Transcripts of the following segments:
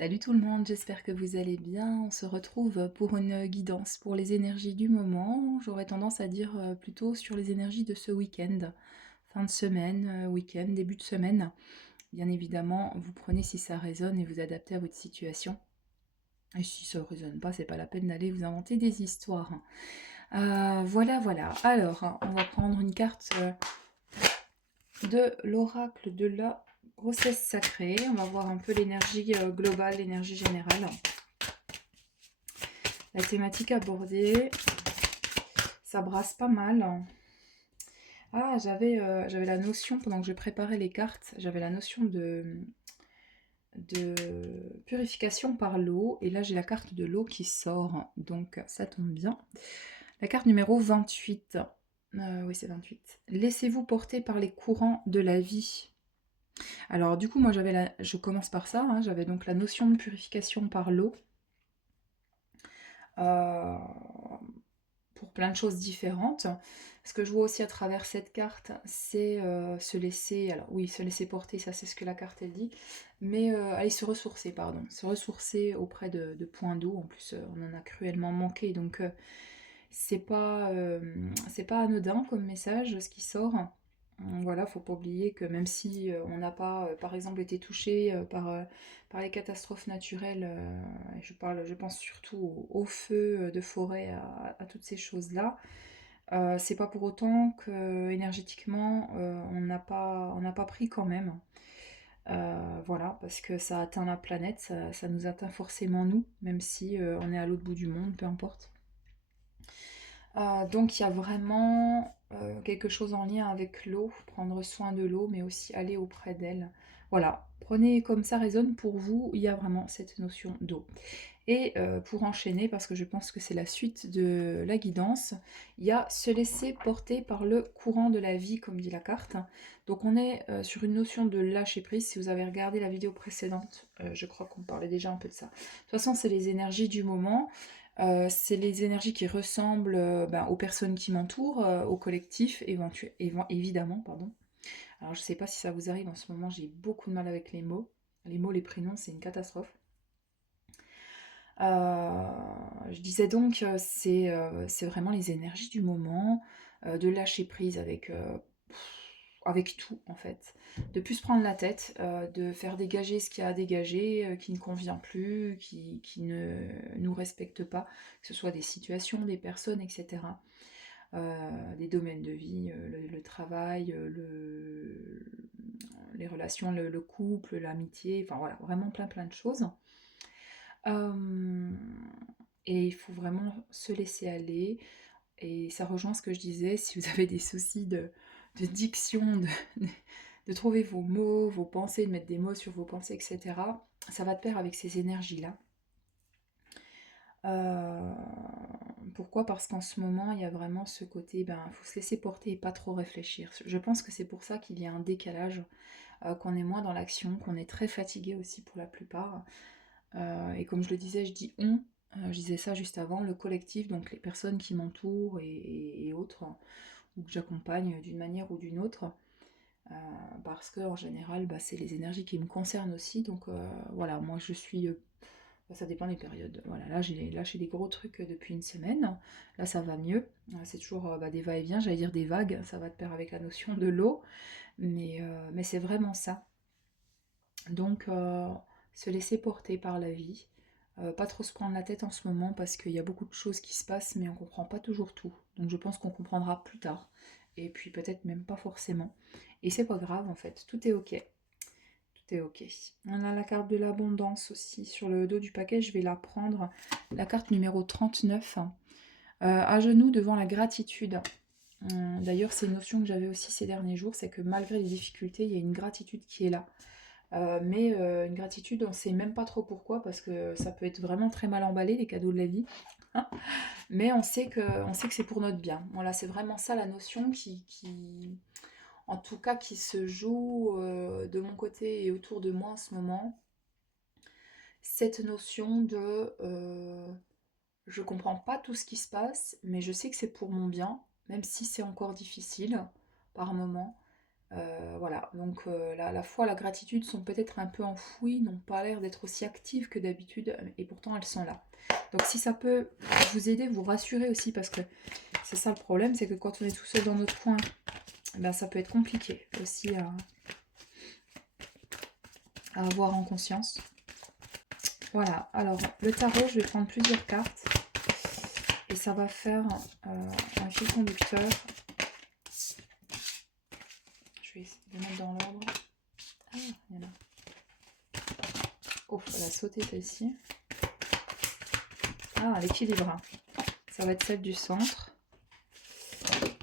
Salut tout le monde, j'espère que vous allez bien. On se retrouve pour une guidance pour les énergies du moment. J'aurais tendance à dire plutôt sur les énergies de ce week-end, fin de semaine, week-end, début de semaine. Bien évidemment, vous prenez si ça résonne et vous adaptez à votre situation. Et si ça ne résonne pas, c'est pas la peine d'aller vous inventer des histoires. Voilà, voilà. Alors, on va prendre une carte de l'oracle de la grossesse sacrée. On va voir un peu l'énergie globale, l'énergie générale. La thématique abordée, ça brasse pas mal. Ah, j'avais la notion, pendant que je préparais les cartes, j'avais la notion de purification par l'eau. Et là, j'ai la carte de l'eau qui sort, donc ça tombe bien. La carte numéro 28. Oui, c'est 28. Laissez-vous porter par les courants de la vie. Alors, du coup, moi, je commence par ça. J'avais donc la notion de purification par l'eau. Euh, pour plein de choses différentes. Ce que je vois aussi à travers cette carte, c'est se laisser, alors oui, se laisser porter, ça c'est ce que la carte elle dit, mais aller se ressourcer, pardon, se ressourcer auprès de points d'eau. En plus, on en a cruellement manqué, donc c'est pas anodin comme message ce qui sort. Voilà, faut pas oublier que même si on n'a pas, par exemple, été touché par les catastrophes naturelles, et je pense surtout au feu de forêt, à toutes ces choses-là, c'est pas pour autant que énergétiquement on n'a pas pris quand même. Voilà, parce que ça atteint la planète, ça nous atteint forcément nous, même si on est à l'autre bout du monde, peu importe. Donc il y a vraiment quelque chose en lien avec l'eau, prendre soin de l'eau, mais aussi aller auprès d'elle. Voilà, prenez comme ça résonne pour vous, il y a vraiment cette notion d'eau. Et pour enchaîner, parce que je pense que c'est la suite de la guidance, il y a se laisser porter par le courant de la vie, comme dit la carte. Donc on est sur une notion de lâcher prise. Si vous avez regardé la vidéo précédente, je crois qu'on parlait déjà un peu de ça. De toute façon, c'est les énergies du moment. C'est les énergies qui ressemblent aux personnes qui m'entourent, au collectif, évidemment. Pardon. Alors je ne sais pas si ça vous arrive en ce moment, j'ai beaucoup de mal avec les mots. Les mots, les prénoms, c'est une catastrophe. Euh, je disais donc, c'est vraiment les énergies du moment, de lâcher prise avec tout en fait, de plus se prendre la tête, de faire dégager ce qu'il y a à dégager, qui ne convient plus, qui ne nous respecte pas, que ce soit des situations, des personnes, etc. Des domaines de vie, le travail, les relations, le couple, l'amitié, enfin voilà, vraiment plein de choses. Euh, et il faut vraiment se laisser aller. Et ça rejoint ce que je disais, si vous avez des soucis de diction, de trouver vos mots, vos pensées, de mettre des mots sur vos pensées, etc., ça va de pair avec ces énergies-là. Euh, Pourquoi? Parce qu'en ce moment, il y a vraiment ce côté, il faut se laisser porter et pas trop réfléchir. Je pense que c'est pour ça qu'il y a un décalage, qu'on est moins dans l'action, qu'on est très fatigué aussi pour la plupart. Et comme je le disais, je dis on, je disais ça juste avant, le collectif, donc les personnes qui m'entourent et autres, ou que j'accompagne d'une manière ou d'une autre, euh, parce que en général, c'est les énergies qui me concernent aussi. Donc voilà, moi je suis, ça dépend des périodes. Voilà, là j'ai lâché des gros trucs depuis une semaine. Là ça va mieux. C'est toujours des va-et-vient, j'allais dire des vagues. Ça va de pair avec la notion de l'eau, mais c'est vraiment ça. Donc, se laisser porter par la vie. Pas trop se prendre la tête en ce moment parce qu'il y a beaucoup de choses qui se passent, mais on comprend pas toujours tout. Donc, je pense qu'on comprendra plus tard. Et puis, peut-être même pas forcément. Et c'est pas grave en fait, tout est ok. Tout est ok. On a la carte de l'abondance aussi sur le dos du paquet. Je vais la prendre. La carte numéro 39. À genoux devant la gratitude. D'ailleurs, c'est une notion que j'avais aussi ces derniers jours, c'est que malgré les difficultés, il y a une gratitude qui est là. Mais une gratitude, on ne sait même pas trop pourquoi, parce que ça peut être vraiment très mal emballé, les cadeaux de la vie. Mais on sait que c'est pour notre bien. Voilà, c'est vraiment ça la notion en tout cas, qui se joue de mon côté et autour de moi en ce moment. Cette notion de je comprends pas tout ce qui se passe, mais je sais que c'est pour mon bien, même si c'est encore difficile par moment. Voilà, donc la foi, la gratitude sont peut-être un peu enfouies, n'ont pas l'air d'être aussi actives que d'habitude, et pourtant elles sont là. Donc si ça peut vous aider, vous rassurer aussi, parce que c'est ça le problème, c'est que quand on est tout seul dans notre coin, ben, ça peut être compliqué aussi à avoir en conscience. Voilà, alors le tarot, je vais prendre plusieurs cartes et ça va faire un fil conducteur. Je vais essayer de mettre dans l'ordre. Ah, il y en a. Oh, elle a sauté celle-ci. Ah, l'équilibre. Ça va être celle du centre.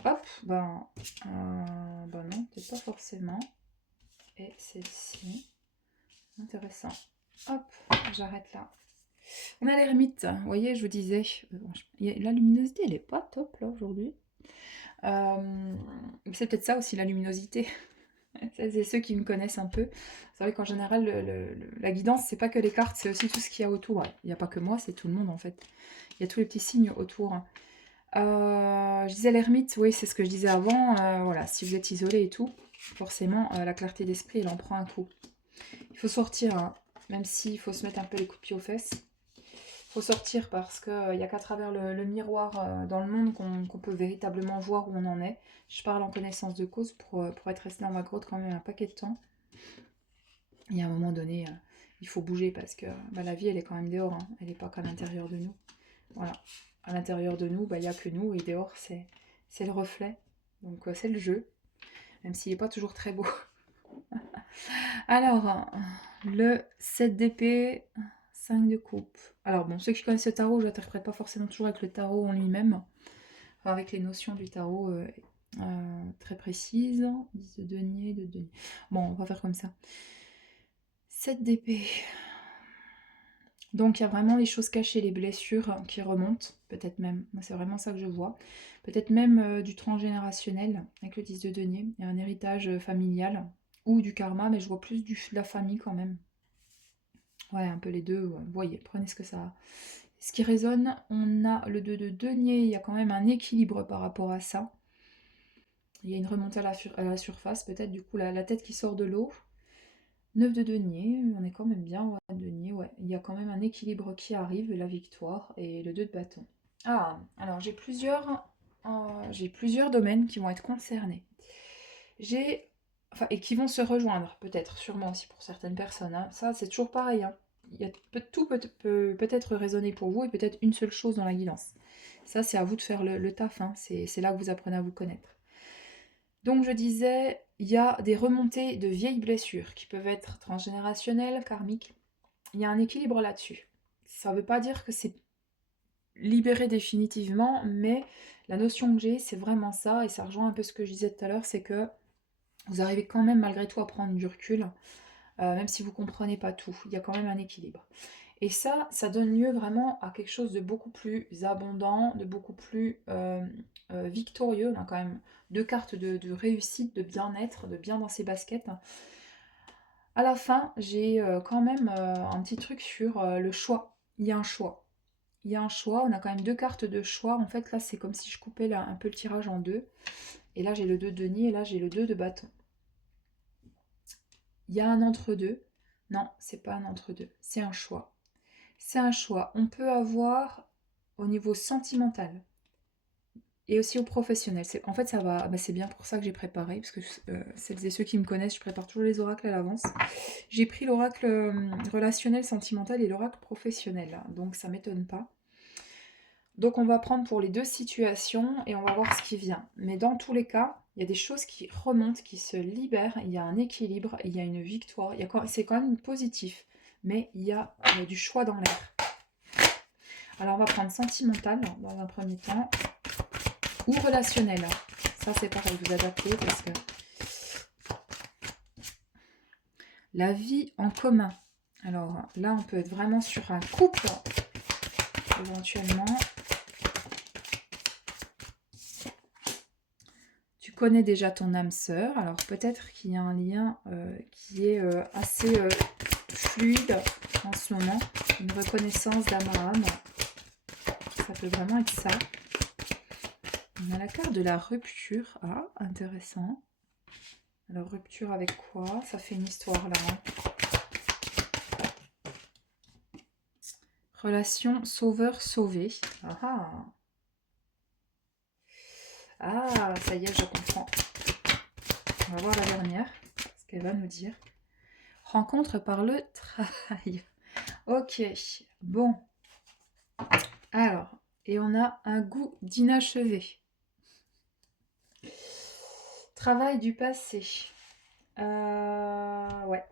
Hop, ben non, peut-être pas forcément. Et celle-ci. Intéressant. Hop, j'arrête là. On a l'ermite, vous voyez, je vous disais, la luminosité, elle est pas top là aujourd'hui. C'est peut-être ça aussi la luminosité. C'est ceux qui me connaissent un peu. C'est vrai qu'en général, la guidance, c'est pas que les cartes, c'est aussi tout ce qu'il y a autour. Il n'y a pas que moi, c'est tout le monde en fait. Il y a tous les petits signes autour. Je disais l'ermite, oui, c'est ce que je disais avant. Voilà, si vous êtes isolé et tout, forcément, la clarté d'esprit, elle en prend un coup. Il faut sortir, hein, même s'il faut se mettre un peu les coups de pied aux fesses. Il faut sortir parce qu'il n'y a qu'à travers le miroir dans le monde qu'on peut véritablement voir où on en est. Je parle en connaissance de cause pour être resté dans ma grotte quand même un paquet de temps. Et à un moment donné, il faut bouger parce que la vie, elle est quand même dehors. Hein. Elle n'est pas qu'à l'intérieur de nous. Voilà. À l'intérieur de nous, il n'y a que nous. Et dehors, c'est le reflet. Donc, c'est le jeu. Même s'il n'est pas toujours très beau. Alors, le 7 d'épée, 5 de coupe. Alors bon, ceux qui connaissent le tarot, je n'interprète pas forcément toujours avec le tarot en lui-même. Enfin, avec les notions du tarot très précises. 10 de denier, de denier. Bon, on va faire comme ça. 7 d'épée. Donc il y a vraiment les choses cachées, les blessures qui remontent. Peut-être même, moi c'est vraiment ça que je vois. Peut-être même du transgénérationnel avec le 10 de denier. Il y a un héritage familial ou du karma, mais je vois plus de la famille quand même. Ouais, un peu les deux, ouais. Vous voyez, prenez ce que ça a. Ce qui résonne, on a le 2 de denier, il y a quand même un équilibre par rapport à ça. Il y a une remontée à la surface, peut-être du coup la tête qui sort de l'eau. 9 de denier, on est quand même bien, ouais, denier, ouais. Il y a quand même un équilibre qui arrive, la victoire, et le 2 de bâton. Ah, alors j'ai plusieurs domaines qui vont être concernés. Et qui vont se rejoindre, peut-être, sûrement aussi pour certaines personnes. Hein. Ça, c'est toujours pareil. Hein. Tout peut être raisonné pour vous et peut-être une seule chose dans la guidance. Ça, c'est à vous de faire le taf. Hein. C'est là que vous apprenez à vous connaître. Donc, je disais, il y a des remontées de vieilles blessures qui peuvent être transgénérationnelles, karmiques. Il y a un équilibre là-dessus. Ça ne veut pas dire que c'est libéré définitivement, mais la notion que j'ai, c'est vraiment ça, et ça rejoint un peu ce que je disais tout à l'heure, c'est que vous arrivez quand même malgré tout à prendre du recul, même si vous ne comprenez pas tout. Il y a quand même un équilibre. Et ça donne lieu vraiment à quelque chose de beaucoup plus abondant, de beaucoup plus victorieux. On a quand même 2 cartes de réussite, de bien-être, de bien dans ses baskets. À la fin, j'ai quand même un petit truc sur le choix. Il y a un choix. Il y a un choix, on a quand même 2 cartes de choix. En fait, là, c'est comme si je coupais un peu le tirage en deux. Et là, j'ai le 2 de denier et là, j'ai le 2 de bâton. Il y a un entre-deux. Non, c'est pas un entre-deux, c'est un choix. C'est un choix. On peut avoir au niveau sentimental et aussi au professionnel. En fait, ça va. C'est bien pour ça que j'ai préparé, parce que celles et ceux qui me connaissent, je prépare toujours les oracles à l'avance. J'ai pris l'oracle relationnel, sentimental et l'oracle professionnel, donc ça m'étonne pas. Donc on va prendre pour les deux situations et on va voir ce qui vient. Mais dans tous les cas, il y a des choses qui remontent, qui se libèrent, il y a un équilibre, il y a une victoire, c'est quand même positif, mais il y a du choix dans l'air. Alors on va prendre sentimental dans un premier temps, ou relationnel. Ça c'est pareil, vous adaptez parce que... La vie en commun. Alors là on peut être vraiment sur un couple, éventuellement. Tu connais déjà ton âme sœur, alors peut-être qu'il y a un lien qui est assez fluide en ce moment, une reconnaissance d'âme à âme, ça peut vraiment être ça. On a la carte de la rupture, ah, intéressant. Alors, rupture avec quoi? Ça fait une histoire là. Hein. Relation sauveur-sauvé. Ah ah. Ah, ça y est, je comprends. On va voir la dernière, ce qu'elle va nous dire. Rencontre par le travail. Ok, bon. Alors, et on a un goût d'inachevé. Travail du passé. Ouais.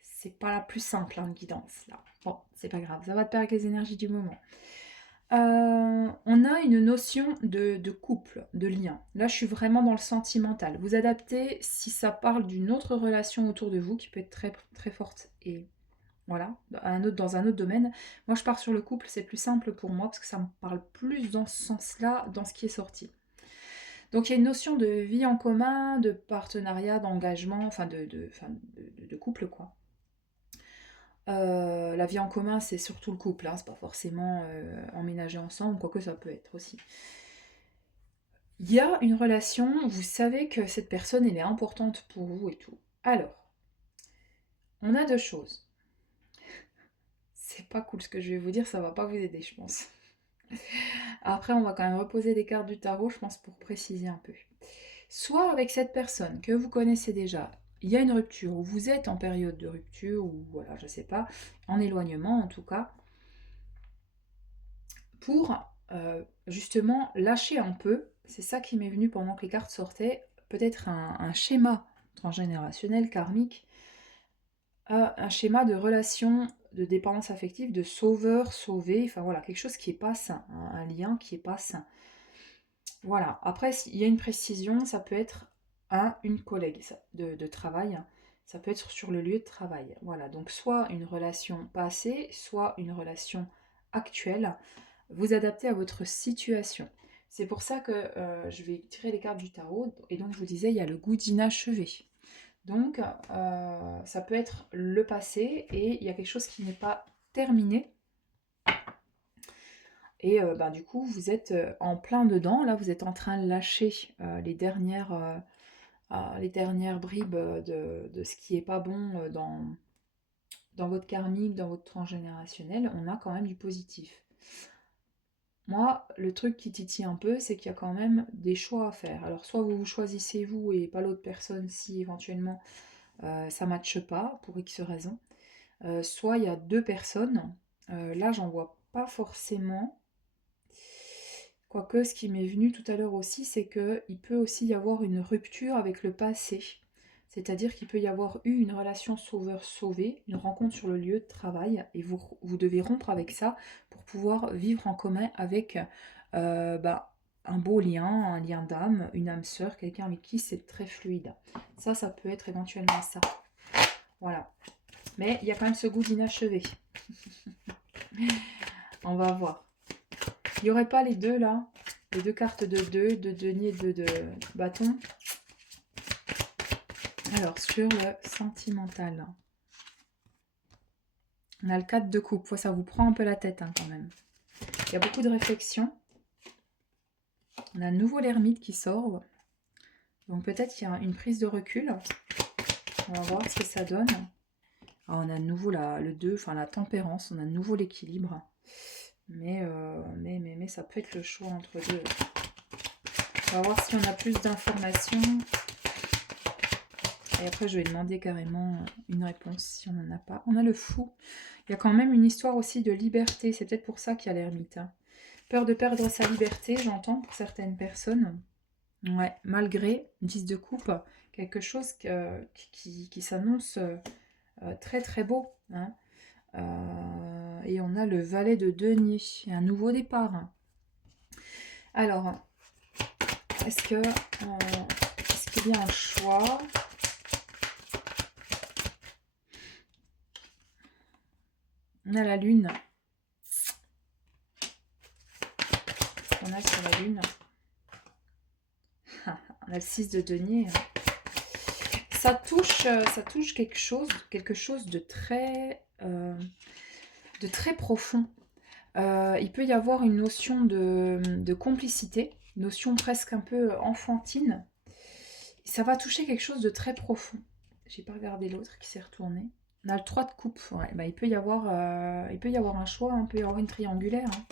C'est pas la plus simple, hein, guidance, là. Bon, c'est pas grave, ça va te perdre avec les énergies du moment. On a une notion de couple, de lien. Là, je suis vraiment dans le sentimental. Vous adaptez si ça parle d'une autre relation autour de vous qui peut être très, très forte et voilà, dans un autre domaine. Moi, je pars sur le couple, c'est plus simple pour moi parce que ça me parle plus dans ce sens-là, dans ce qui est sorti. Donc, il y a une notion de vie en commun, de partenariat, d'engagement, enfin de couple, quoi. La vie en commun, c'est surtout le couple, hein, c'est pas forcément emménager ensemble, quoique ça peut être aussi. Il y a une relation, vous savez que cette personne, elle est importante pour vous et tout. Alors, on a deux choses. C'est pas cool ce que je vais vous dire, ça va pas vous aider, je pense. Après, on va quand même reposer des cartes du tarot, je pense, pour préciser un peu. Soit avec cette personne que vous connaissez déjà, il y a une rupture, ou vous êtes en période de rupture, ou voilà, je sais pas, en éloignement en tout cas, pour justement lâcher un peu, c'est ça qui m'est venu pendant que les cartes sortaient, peut-être un schéma transgénérationnel, karmique, un schéma de relation, de dépendance affective, de sauveur-sauvé, enfin voilà, quelque chose qui est pas sain, un lien qui est pas sain. Voilà, après, s'il y a une précision, ça peut être une collègue de travail, ça peut être sur le lieu de travail. Voilà, donc soit une relation passée, soit une relation actuelle, vous adaptez à votre situation. C'est pour ça que je vais tirer les cartes du tarot, et donc je vous disais, il y a le goût d'inachevé. Donc, ça peut être le passé, et il y a quelque chose qui n'est pas terminé, et du coup, vous êtes en plein dedans. Là, vous êtes en train de lâcher les dernières bribes de ce qui n'est pas bon dans votre karmique, dans votre transgénérationnel. On a quand même du positif. Moi, le truc qui titille un peu, c'est qu'il y a quand même des choix à faire. Alors, soit vous choisissez vous et pas l'autre personne si éventuellement ça ne matche pas pour X raisons. Soit il y a deux personnes. Là, j'en vois pas forcément. Quoique, ce qui m'est venu tout à l'heure aussi, c'est qu'il peut aussi y avoir une rupture avec le passé. C'est-à-dire qu'il peut y avoir eu une relation sauveur-sauvé, une rencontre sur le lieu de travail, et vous devez rompre avec ça pour pouvoir vivre en commun avec un beau lien, un lien d'âme, une âme sœur, quelqu'un avec qui c'est très fluide. Ça peut être éventuellement ça. Voilà. Mais il y a quand même ce goût d'inachevé. On va voir. Il n'y aurait pas les deux là, les deux cartes de denier, de bâton. Alors, sur le sentimental, on a le 4 de coupe. Ça vous prend un peu la tête quand même. Il y a beaucoup de réflexion. On a à nouveau l'ermite qui sort. Donc peut-être qu'il y a une prise de recul. On va voir ce que ça donne. Alors, on a à nouveau le 2, enfin la tempérance. On a à nouveau l'équilibre. Mais ça peut être le choix entre deux. On va voir si on a plus d'informations. Et après, je vais demander carrément une réponse si on n'en a pas. On a le fou. Il y a quand même une histoire aussi de liberté. C'est peut-être pour ça qu'il y a l'ermite. Peur de perdre sa liberté, j'entends, pour certaines personnes. Ouais, malgré 10 de coupe, quelque chose qui s'annonce très très beau. Hein. Et on a le valet de denier. Un nouveau départ. Alors, est-ce qu'il y a un choix ? On a la lune. On a sur la lune. On a le 6 de denier. Ça touche quelque chose de très profond. Il peut y avoir une notion de complicité, une notion presque un peu enfantine. Ça va toucher quelque chose de très profond. J'ai pas regardé l'autre qui s'est retourné. On a le 3 de coupe. Ouais, bah, il peut y avoir un choix, hein, il peut y avoir une triangulaire. Hein.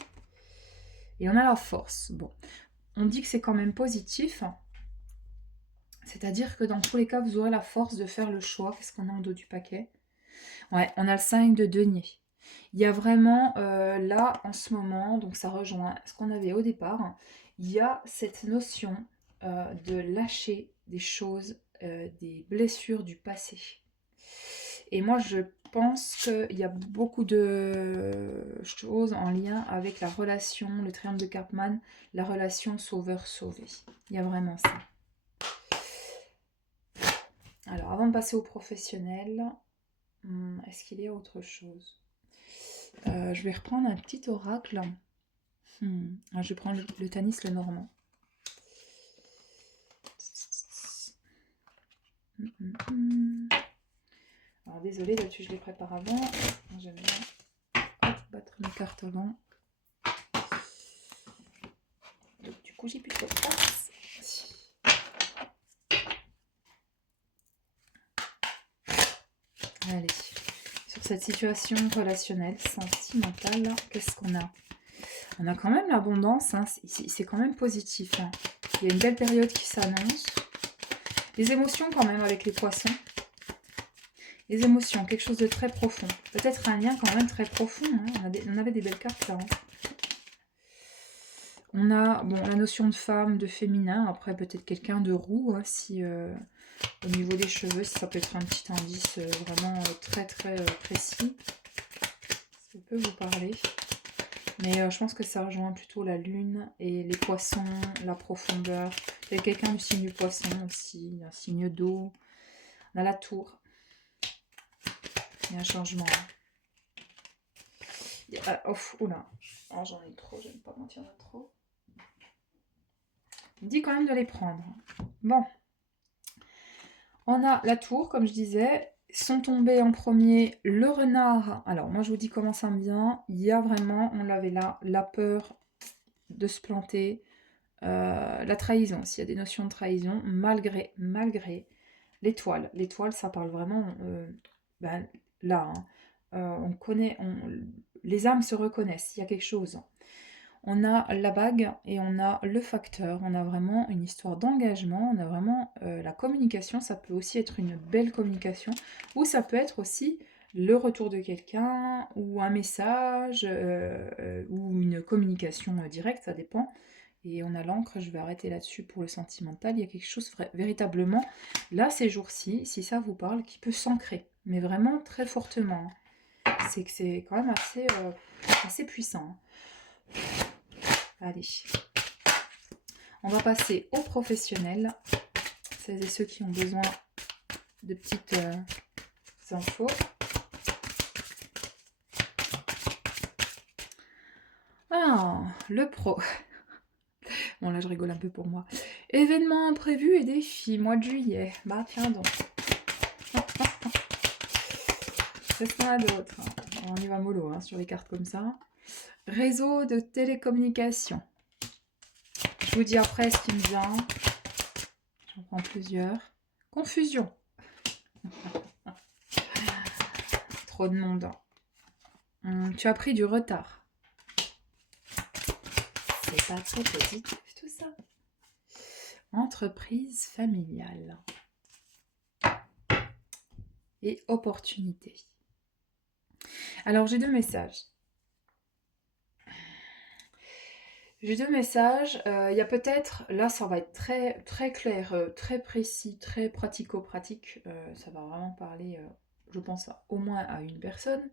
Et on a la force. Bon, on dit que c'est quand même positif. C'est-à-dire que dans tous les cas, vous aurez la force de faire le choix. Qu'est-ce qu'on a en dos du paquet? Ouais, on a le 5 de denier. Il y a vraiment là, en ce moment, donc ça rejoint ce qu'on avait au départ, il y a cette notion de lâcher des choses, des blessures du passé. Et moi, je pense qu'il y a beaucoup de choses en lien avec la relation, le triangle de Karpman, la relation sauveur-sauvé. Il y a vraiment ça. Alors, avant de passer au professionnel, est-ce qu'il y a autre chose? Je vais reprendre un petit oracle. Alors, je vais prendre le Tanis le Normand. Alors, désolée, là-dessus, je les prépare avant. J'aime bien battre mes cartes avant. Donc, du coup, j'ai plus de place. Allez, sur cette situation relationnelle, sentimentale, qu'est-ce qu'on a? On a quand même l'abondance, hein. C'est quand même positif. Hein. Il y a une belle période qui s'annonce. Les émotions quand même avec les poissons. Les émotions, quelque chose de très profond. Peut-être un lien quand même très profond. Hein. On avait des belles cartes là. Hein. On a bon, la notion de femme, de féminin. Après, peut-être quelqu'un de roux, hein, si au niveau des cheveux, si ça peut être un petit indice vraiment très très précis. Ça peut vous parler. Mais je pense que ça rejoint plutôt la lune et les poissons, la profondeur. Il y a quelqu'un du signe du poisson aussi, un signe d'eau. On a la tour. Il y a un changement. Oula. Oh, j'en ai trop, j'aime pas quand il y en a trop. Il me dit quand même de les prendre. Bon. On a la tour, comme je disais. Sont tombés en premier le renard. Alors, moi, je vous dis comment ça me vient. Il y a vraiment, on l'avait là, la peur de se planter. La trahison, s'il y a des notions de trahison, malgré l'étoile. L'étoile, ça parle vraiment, là, hein, on connaît, les âmes se reconnaissent, il y a quelque chose. On a la bague et on a le facteur, on a vraiment une histoire d'engagement, on a vraiment la communication, ça peut aussi être une belle communication, ou ça peut être aussi le retour de quelqu'un, ou un message, ou une communication directe, ça dépend. Et on a l'encre, je vais arrêter là-dessus pour le sentimental. Il y a quelque chose véritablement, là, ces jours-ci, si ça vous parle, qui peut s'ancrer, mais vraiment très fortement. C'est que c'est quand même assez puissant. Allez. On va passer aux professionnels. Celles et ceux qui ont besoin de petites infos. Ah, le pro. Bon, là, je rigole un peu pour moi. Événements imprévus et défis, mois de juillet. Bah, tiens donc. Qu'est-ce qu'on a d'autre? On y va mollo hein, sur les cartes comme ça. Réseau de télécommunications. Je vous dis après ce qui me vient. J'en prends plusieurs. Confusion. Trop de monde. Tu as pris du retard. C'est pas très positif tout ça. Entreprise familiale. Et opportunité. Alors j'ai deux messages. J'ai deux messages. Il y a peut-être, là ça va être très, très clair, très précis, très pratico-pratique. Ça va vraiment parler, je pense, au moins à une personne.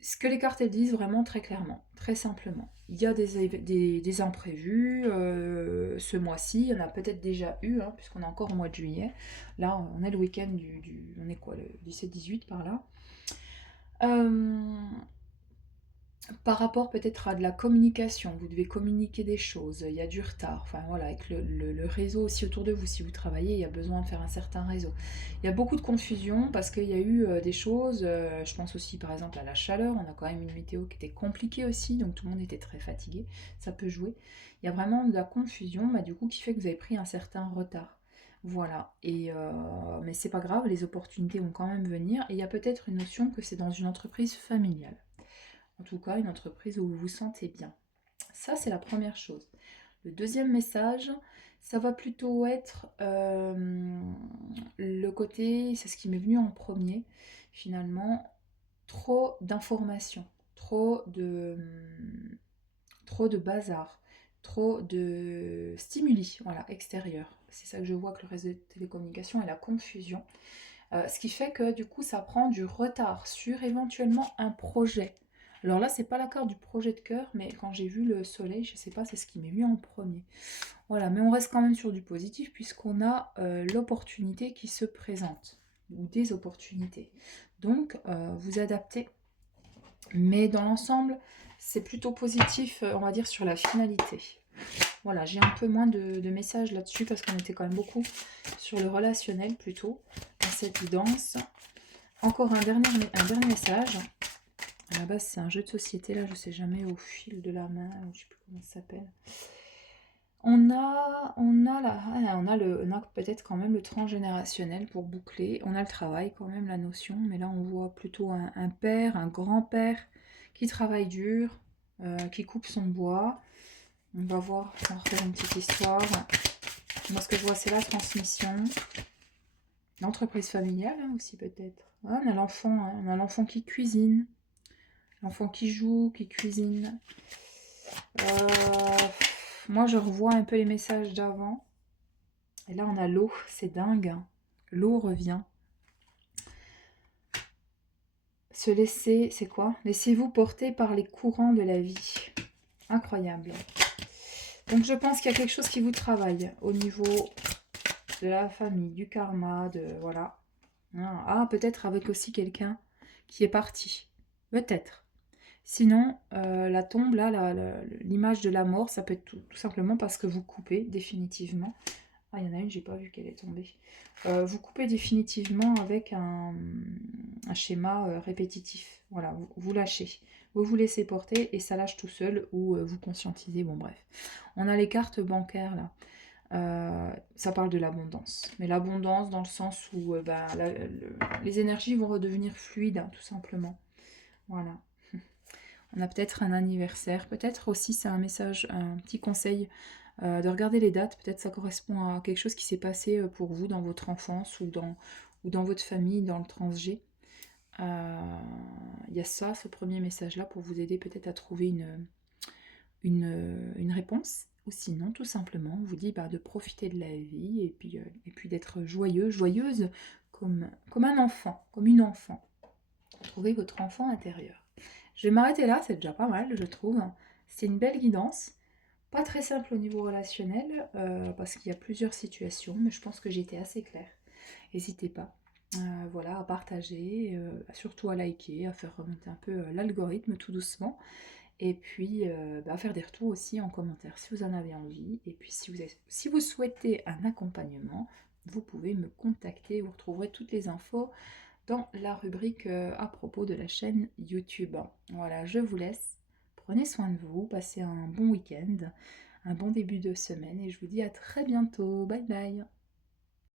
Ce que les cartes elles disent vraiment très clairement, très simplement. Il y a des imprévus. Ce mois-ci, il y en a peut-être déjà eu, hein, puisqu'on est encore au mois de juillet. Là, on est le week-end on est quoi, le 17-18 par là. Par rapport peut-être à de la communication, vous devez communiquer des choses, il y a du retard, enfin voilà, avec le réseau aussi autour de vous, si vous travaillez, il y a besoin de faire un certain réseau. Il y a beaucoup de confusion parce qu'il y a eu des choses, je pense aussi par exemple à la chaleur, on a quand même une météo qui était compliquée aussi, donc tout le monde était très fatigué, ça peut jouer. Il y a vraiment de la confusion, du coup, qui fait que vous avez pris un certain retard. Voilà, mais c'est pas grave, les opportunités vont quand même venir. Et il y a peut-être une notion que c'est dans une entreprise familiale. En tout cas, une entreprise où vous vous sentez bien. Ça, c'est la première chose. Le deuxième message, ça va plutôt être le côté, c'est ce qui m'est venu en premier, finalement, trop d'informations, trop de bazar, trop de stimuli, voilà, extérieurs. C'est ça que je vois que le réseau de télécommunications et la confusion. Ce qui fait que du coup, ça prend du retard sur éventuellement un projet. Alors là, c'est pas la carte du projet de cœur, mais quand j'ai vu le soleil, je sais pas, c'est ce qui m'est mis en premier. Voilà, mais on reste quand même sur du positif puisqu'on a l'opportunité qui se présente, ou des opportunités. Donc, vous adaptez, mais dans l'ensemble, c'est plutôt positif, on va dire, sur la finalité. Voilà, j'ai un peu moins de messages là-dessus parce qu'on était quand même beaucoup sur le relationnel plutôt, dans cette guidance. Encore un dernier message. À la base, c'est un jeu de société, là, je sais jamais, au fil de la main, je sais plus comment ça s'appelle. On a peut-être quand même le transgénérationnel pour boucler. On a le travail quand même, la notion, mais là on voit plutôt un père, un grand-père qui travaille dur, qui coupe son bois. On va voir, on va refaire une petite histoire. Moi ce que je vois c'est la transmission, l'entreprise familiale hein, aussi peut-être. Ah, on a l'enfant qui cuisine, l'enfant qui joue, qui cuisine. Euh, Moi je revois un peu les messages d'avant. Et là, on a l'eau, c'est dingue, hein. L'eau revient. Se laisser, c'est quoi? Laissez-vous porter par les courants de la vie. Incroyable. Donc, je pense qu'il y a quelque chose qui vous travaille au niveau de la famille, du karma, de... Voilà. Ah, peut-être avec aussi quelqu'un qui est parti. Peut-être. Sinon, la tombe, là, l'image de la mort, ça peut être tout simplement parce que vous coupez définitivement. Ah, il y en a une, j'ai pas vu qu'elle est tombée. Vous coupez définitivement avec un schéma répétitif. Voilà, vous lâchez. Vous vous laissez porter et ça lâche tout seul ou vous conscientisez. Bon, bref. On a les cartes bancaires là. Ça parle de l'abondance. Mais l'abondance dans le sens où les énergies vont redevenir fluides, hein, tout simplement. Voilà. On a peut-être un anniversaire. Peut-être aussi, c'est un message, un petit conseil de regarder les dates. Peut-être ça correspond à quelque chose qui s'est passé pour vous dans votre enfance ou dans votre famille, dans le transgé. Il y a ça, ce premier message-là, pour vous aider peut-être à trouver une réponse. Ou sinon, tout simplement, on vous dit de profiter de la vie et puis d'être joyeux, joyeuse comme un enfant, comme une enfant. Trouvez votre enfant intérieur. Je vais m'arrêter là, c'est déjà pas mal, je trouve. C'est une belle guidance. Pas très simple au niveau relationnel, parce qu'il y a plusieurs situations, mais je pense que j'ai été assez claire. N'hésitez pas voilà, à partager, surtout à liker, à faire remonter un peu l'algorithme tout doucement. Et puis à faire des retours aussi en commentaire si vous en avez envie. Et puis si vous souhaitez un accompagnement, vous pouvez me contacter. Vous retrouverez toutes les infos dans la rubrique à propos de la chaîne YouTube. Voilà, je vous laisse. Prenez soin de vous, passez un bon week-end, un bon début de semaine et je vous dis à très bientôt. Bye bye.